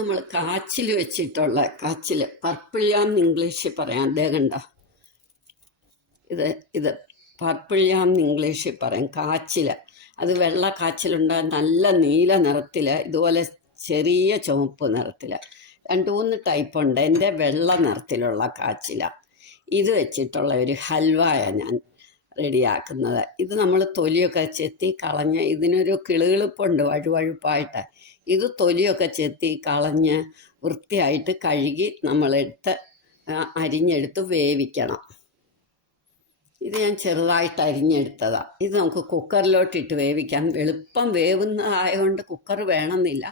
നമ്മൾ കാച്ചിൽ വെച്ചിട്ടുള്ള കാച്ചിൽ പർപ്പിൾ യാം എന്ന് ഇംഗ്ലീഷിൽ പറയാം. അദ്ദേഹം കണ്ടോ, ഇത് പർപ്പിൾ യാം എന്ന് ഇംഗ്ലീഷിൽ പറയും കാച്ചിൽ. അത് വെള്ള കാച്ചിലുണ്ടാകും, നല്ല നീല നിറത്തിൽ, ഇതുപോലെ ചെറിയ ചുവപ്പ് നിറത്തിൽ. 2-3 ടൈപ്പ് ഉണ്ട്. എൻ്റെ വെള്ള നിറത്തിലുള്ള കാച്ചില. ഇത് വെച്ചിട്ടുള്ള ഒരു ഹൽവയാണ് ഞാൻ റെഡിയാക്കുന്നത്. ഇത് നമ്മൾ തൊലിയൊക്കെ ചെത്തി കളഞ്ഞ്, ഇതിനൊരു കിളുകിളുപ്പുണ്ട് വഴുവഴുപ്പായിട്ട്. ഇത് തൊലിയൊക്കെ ചെത്തി കളഞ്ഞ് വൃത്തിയായിട്ട് കഴുകി നമ്മളെടുത്ത് അരിഞ്ഞെടുത്ത് വേവിക്കണം. ഇത് ഞാൻ ചെറുതായിട്ട് അരിഞ്ഞെടുത്തതാണ്. ഇത് നമുക്ക് കുക്കറിലോട്ടിട്ട് വേവിക്കാം. എളുപ്പം വേവുന്നതായതുകൊണ്ട് കുക്കർ വേണമെന്നില്ല.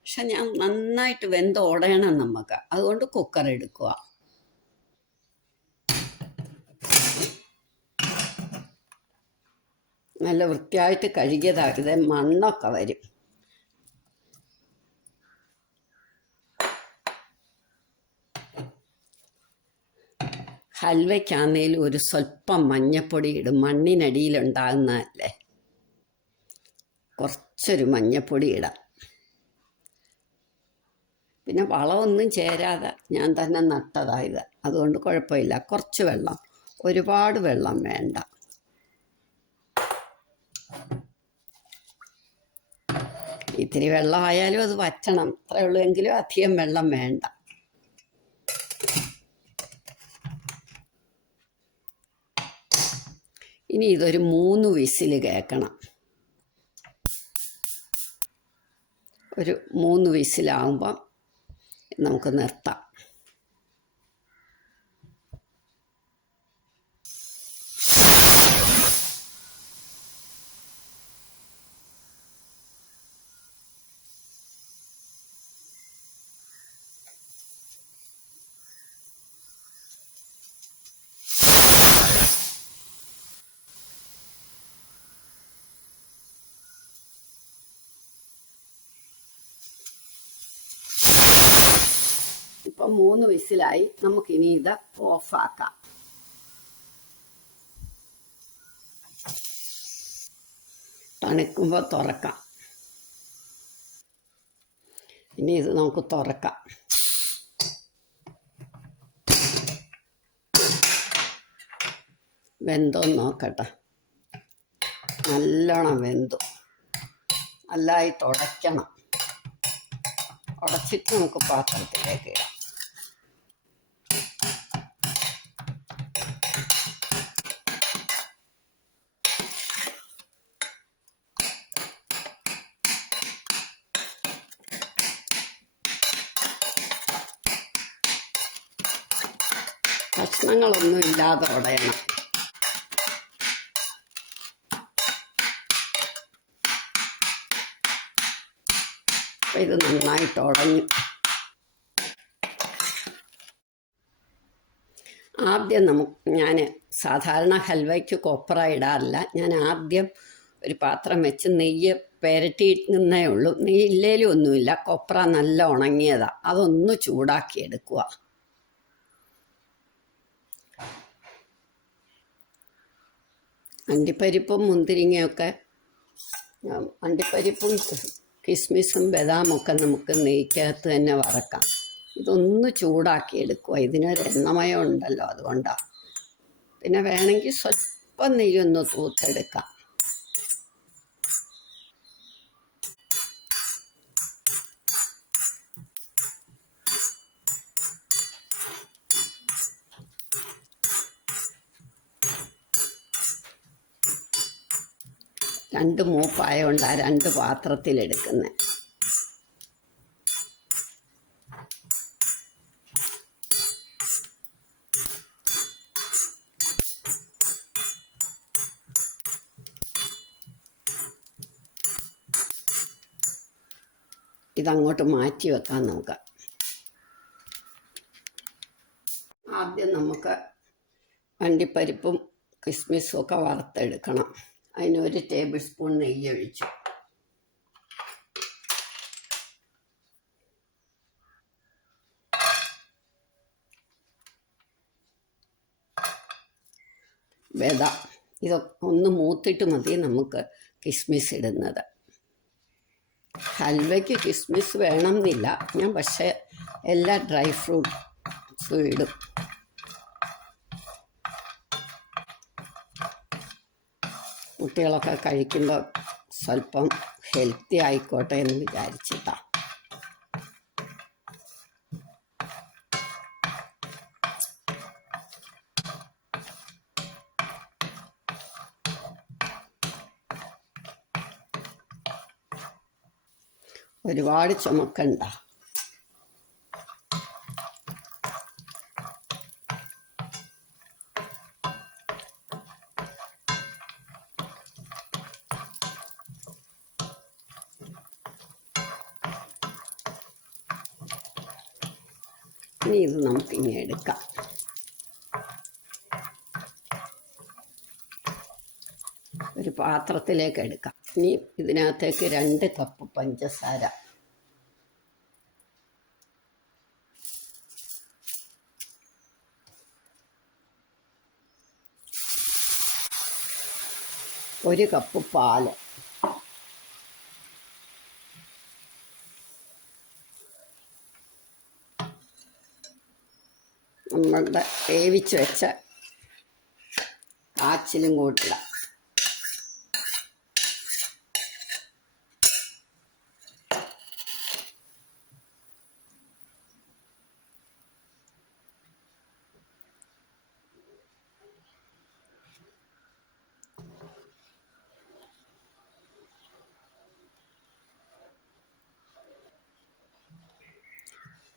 പക്ഷെ ഞാൻ നന്നായിട്ട് വെന്തുടയണം നമുക്ക്, അതുകൊണ്ട് കുക്കർ എടുക്കുക. നല്ല വൃത്തിയായിട്ട് കഴുകിയതാണ്. ഇത് മണ്ണൊക്കെ വരും. ഹൽവയ്ക്കാന്നേൽ ഒരു സ്വല്പം മഞ്ഞപ്പൊടി ഇടും. മണ്ണിനടിയിലുണ്ടാകുന്നതല്ലേ, കുറച്ചൊരു മഞ്ഞപ്പൊടി ഇടാം. പിന്നെ വളമൊന്നും ചേരാതെ ഞാൻ തന്നെ നട്ടതായത്, അതുകൊണ്ട് കുഴപ്പമില്ല. കുറച്ച് വെള്ളം, ഒരുപാട് വെള്ളം വേണ്ട. ഇത്തിരി വെള്ളമായാലും അത് വറ്റണം, അത്രേ ഉള്ളൂ. എങ്കിലും അധികം വെള്ളം വേണ്ട. ഇനി ഇതൊരു 3 വിസിൽ കേൾക്കണം. ഒരു 3 വിസിലാകുമ്പം നമുക്ക് നിർത്താം. ഇപ്പം 3 വിസിലായി. നമുക്കിനി ഇത് ഓഫാക്കാം. തണുക്കുമ്പോൾ തുറക്കാം. ഇനി ഇത് നമുക്ക് തുറക്കാം. വെന്തോന്ന് നോക്കട്ടെ. നല്ലോണം വെന്തു. നല്ലതായി തുടയ്ക്കണം. ഉടച്ചിട്ട് നമുക്ക് പാത്രത്തിലേക്ക് ഇടാം. കഷ്ണങ്ങളൊന്നും ഇല്ലാതെ ഉടയണം. ഇത് നന്നായിട്ട് ഉടഞ്ഞു. ആദ്യം ഞാൻ സാധാരണ ഹൽവയ്ക്ക് കൊപ്ര ഇടാറില്ല. ഞാൻ ആദ്യം ഒരു പാത്രം വെച്ച് നെയ്യ് പുരട്ടിയിരുന്നേ ഉള്ളൂ. നെയ്യ് ഇല്ലേലും ഒന്നുമില്ല. കൊപ്ര നല്ല ഉണങ്ങിയതാണ്. അതൊന്ന് ചൂടാക്കി എടുക്കുക. അണ്ടിപ്പരിപ്പും മുന്തിരിങ്ങയൊക്കെ, അണ്ടിപ്പരിപ്പും കിസ്മിസും ബദാമൊക്കെ നമുക്ക് നെയ്ക്കകത്ത് തന്നെ വറക്കാം. ഇതൊന്ന് ചൂടാക്കി എടുക്കുക. ഇതിനൊരു എണ്ണമയം ഉണ്ടല്ലോ, അതുകൊണ്ടാണ്. പിന്നെ വേണമെങ്കിൽ സ്വല്പം നെയ്യൊന്ന് തൂത്തെടുക്കാം. രണ്ട് മൂപ്പായതുകൊണ്ടാണ് 2 പാത്രത്തിലെടുക്കുന്നത്. ഇതങ്ങോട്ട് മാറ്റി വെക്കാൻ നോക്കാം. ആദ്യം നമുക്ക് അണ്ടിപ്പരിപ്പും കിസ്മിസും ഒക്കെ വറുത്തെടുക്കണം. അതിന് 1 ടേബിൾ സ്പൂൺ നെയ്യ് ഒഴിച്ചു. ബദാം ഇതൊക്കെ ഒന്ന് മൂത്തിട്ട് മതി നമുക്ക് കിസ്മിസ് ഇടുന്നത്. ഹൽവയ്ക്ക് കിസ്മിസ് വേണമെന്നില്ല, ഞാൻ പക്ഷേ എല്ലാ ഡ്രൈ ഫ്രൂട്ട്സും ഇടും. കുട്ടികളൊക്കെ കഴിക്കുമ്പോൾ സ്വല്പം ഹെൽത്തി ആയിക്കോട്ടെ എന്ന് വിചാരിച്ചിട്ടാണ്. ഒരുപാട് ചുമക്കണ്ട. ഇനി ഇത് നമുക്കിങ്ങനെ എടുക്കാം. ഒരു പാത്രത്തിലേക്ക് എടുക്കാം. ഇനി ഇതിനകത്തേക്ക് 2 കപ്പ് പഞ്ചസാര, ഒരു കപ്പ് പാല്, നമ്മളുടെ വേവിച്ച് വെച്ച കാച്ചിലും കൂട്ടിടാം.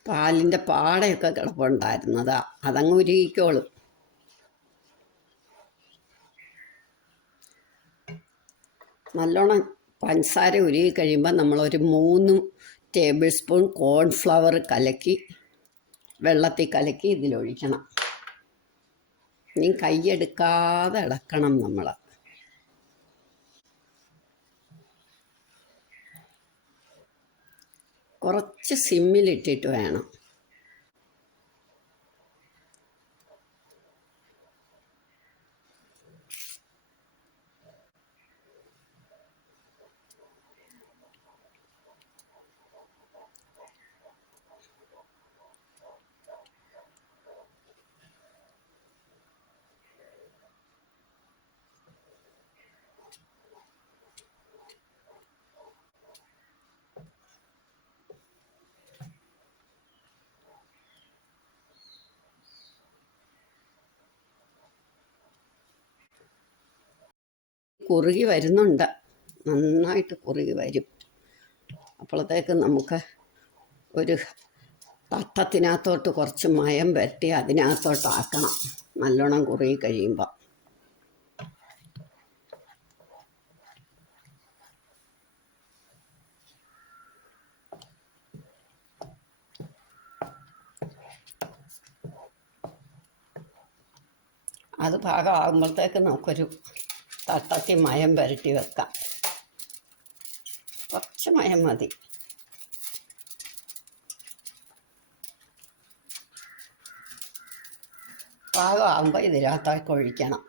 പാലിൻ്റെ പാടയൊക്കെ കിടപ്പുണ്ടായിരുന്നതാ, അതങ്ങ് ഉരുകിക്കോളും. നല്ലോണം പഞ്ചസാര ഉരുകി കഴിയുമ്പോൾ നമ്മളൊരു 3 ടേബിൾ സ്പൂൺ കോൺഫ്ലവർ കലക്കി വെള്ളത്തിൽ കലക്കി ഇതിലൊഴിക്കണം. ഇനി കൈയെടുക്കാതെ ഇളക്കണം നമ്മൾ. കുറച്ച് സിമ്മിലിട്ടിട്ട് വേണം. കുറുകി വരുന്നുണ്ട്, നന്നായിട്ട് കുറുകി വരും. അപ്പോഴത്തേക്ക് നമുക്ക് ഒരു തട്ടത്തിനകത്തോട്ട് കുറച്ച് മയം പുരട്ടി അതിനകത്തോട്ടാക്കണം, നല്ലോണം കുറുകി കഴിയുമ്പോൾ. അത് പാകമാകുമ്പോഴത്തേക്ക് നമുക്കൊരു തട്ടത്തിൽ മയം പുരട്ടി വെക്കാം. കുറച്ച് മയം മതി. പാകമാകുമ്പോൾ ഇതിനകത്തേക്ക് ഒഴിക്കണം.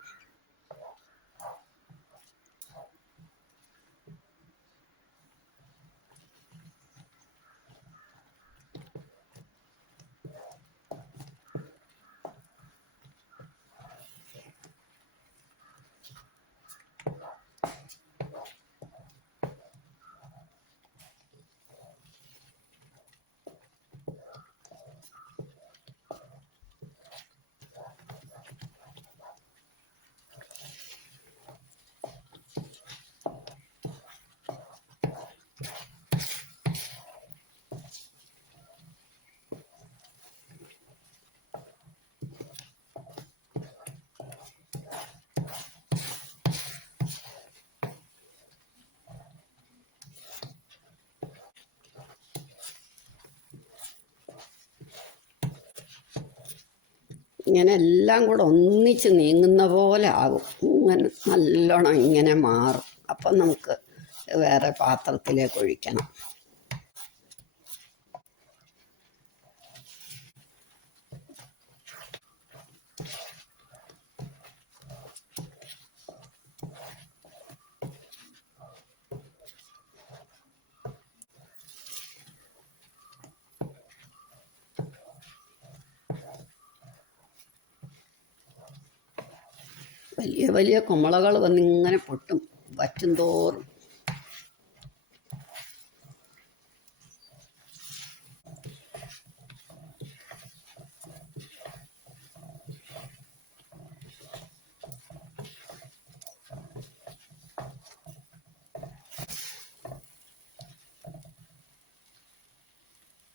ഇങ്ങനെ എല്ലാം കൂടെ ഒന്നിച്ച് നീങ്ങുന്ന പോലെ ആകും. ഇങ്ങനെ നല്ലോണം ഇങ്ങനെ മാറും. അപ്പം നമുക്ക് വേറെ പാത്രത്തിലേക്ക് ഒഴിക്കണം. വലിയ വലിയ കുമ്പളകൾ വന്നിങ്ങനെ പൊട്ടും വറ്റും തോറും.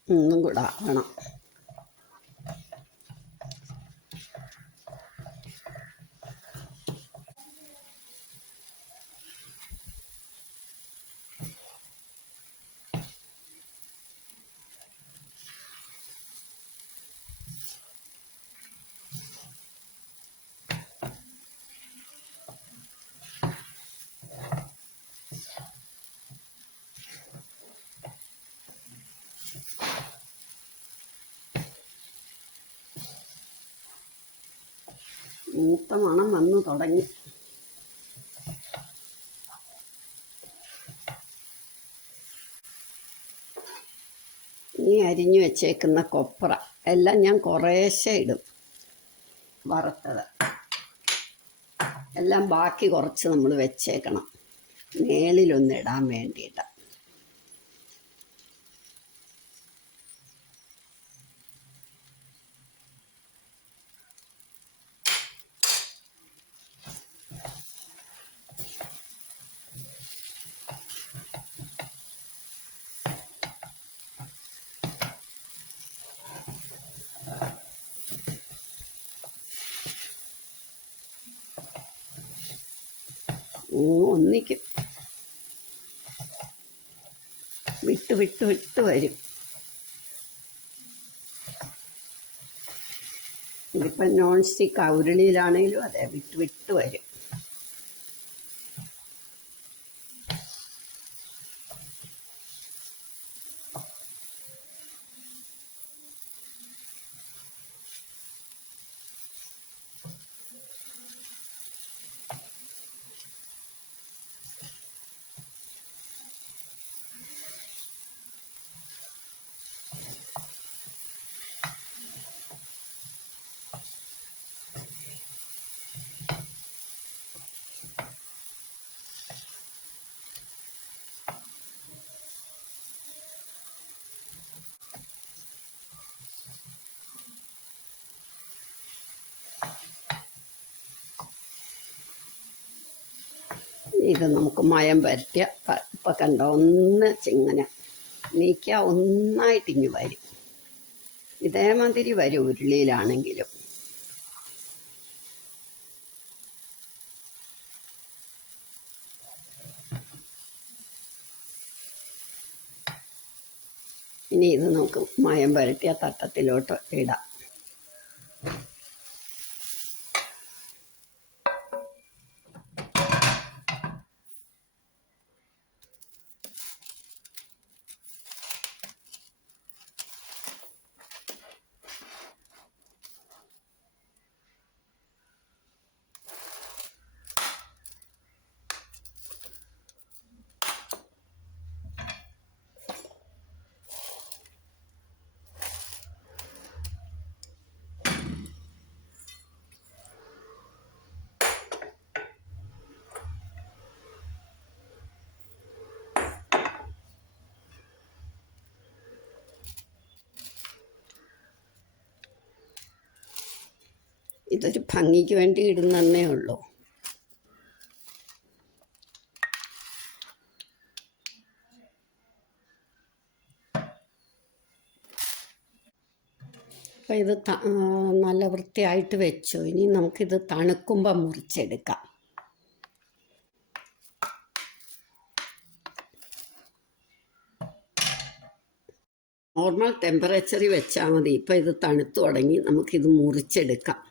ഒന്നും കൂടെ ആവണം. മൂത്ത മണം വന്നു തുടങ്ങി. ഈ അരിഞ്ഞു വെച്ചേക്കുന്ന കൊപ്ര എല്ലാം ഞാൻ കുറേശ്ശെ ഇടും. വറുത്തത് എല്ലാം ബാക്കി കുറച്ച് നമ്മൾ വെച്ചേക്കണം, മേളിലൊന്നിടാൻ വേണ്ടിയിട്ട്. ഒന്നിക്കും വിട്ട് വിട്ട് വിട്ട് വരും. ഇതിപ്പം നോൺ സ്റ്റിക്ക് ഉരുളിയിലാണേലും അതെ, വിട്ട് വിട്ട് വരും. ഇത് നമുക്ക് മയം പരത്തിയ ഇപ്പം കണ്ടോ, ഒന്ന് ചിങ്ങനെ നീക്കിയാൽ ഒന്നായിട്ടിങ്ങ് വരും. ഇതേമാതിരി വരും ഉരുളിയിലാണെങ്കിലും. ഇനി ഇത് നമുക്ക് മയം പരത്തിയ തട്ടത്തിലോട്ട് ഇടാം. ഇതൊരു ഭംഗിക്ക് വേണ്ടി ഇടുന്നേ ഉള്ളൂ. അപ്പം ഇത് നല്ല വൃത്തിയായിട്ട് വെച്ചു. ഇനി നമുക്കിത് തണുക്കുമ്പോൾ മുറിച്ചെടുക്കാം. നോർമൽ ടെമ്പറേച്ചറിൽ വെച്ചാൽ മതി. ഇപ്പം ഇത് തണുത്തു തുടങ്ങി, നമുക്കിത് മുറിച്ചെടുക്കാം.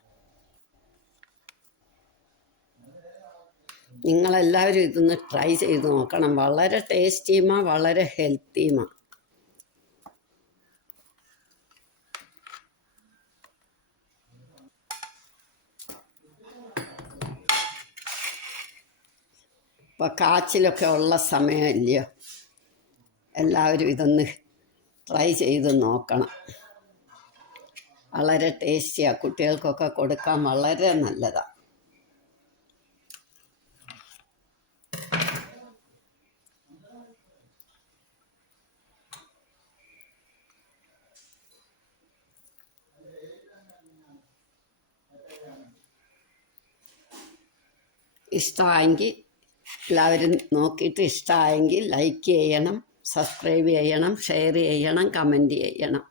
നിങ്ങളെല്ലാവരും ഇതൊന്ന് ട്രൈ ചെയ്ത് നോക്കണം. വളരെ ടേസ്റ്റിയുമാ, വളരെ ഹെൽത്തിയുമാ. ഇപ്പോൾ കാച്ചിലൊക്കെ ഉള്ള സമയമല്ലയോ, എല്ലാവരും ഇതൊന്ന് ട്രൈ ചെയ്ത് നോക്കണം. വളരെ ടേസ്റ്റിയാണ്, കുട്ടികൾക്കൊക്കെ കൊടുക്കാൻ വളരെ നല്ലതാണ്. ഇഷ്ടമായെങ്കിൽ എല്ലാവരും നോക്കിയിട്ട് ഇഷ്ടമായെങ്കിൽ ലൈക്ക് ചെയ്യണം, സബ്സ്ക്രൈബ് ചെയ്യണം, ഷെയർ ചെയ്യണം, കമൻറ്റ് ചെയ്യണം.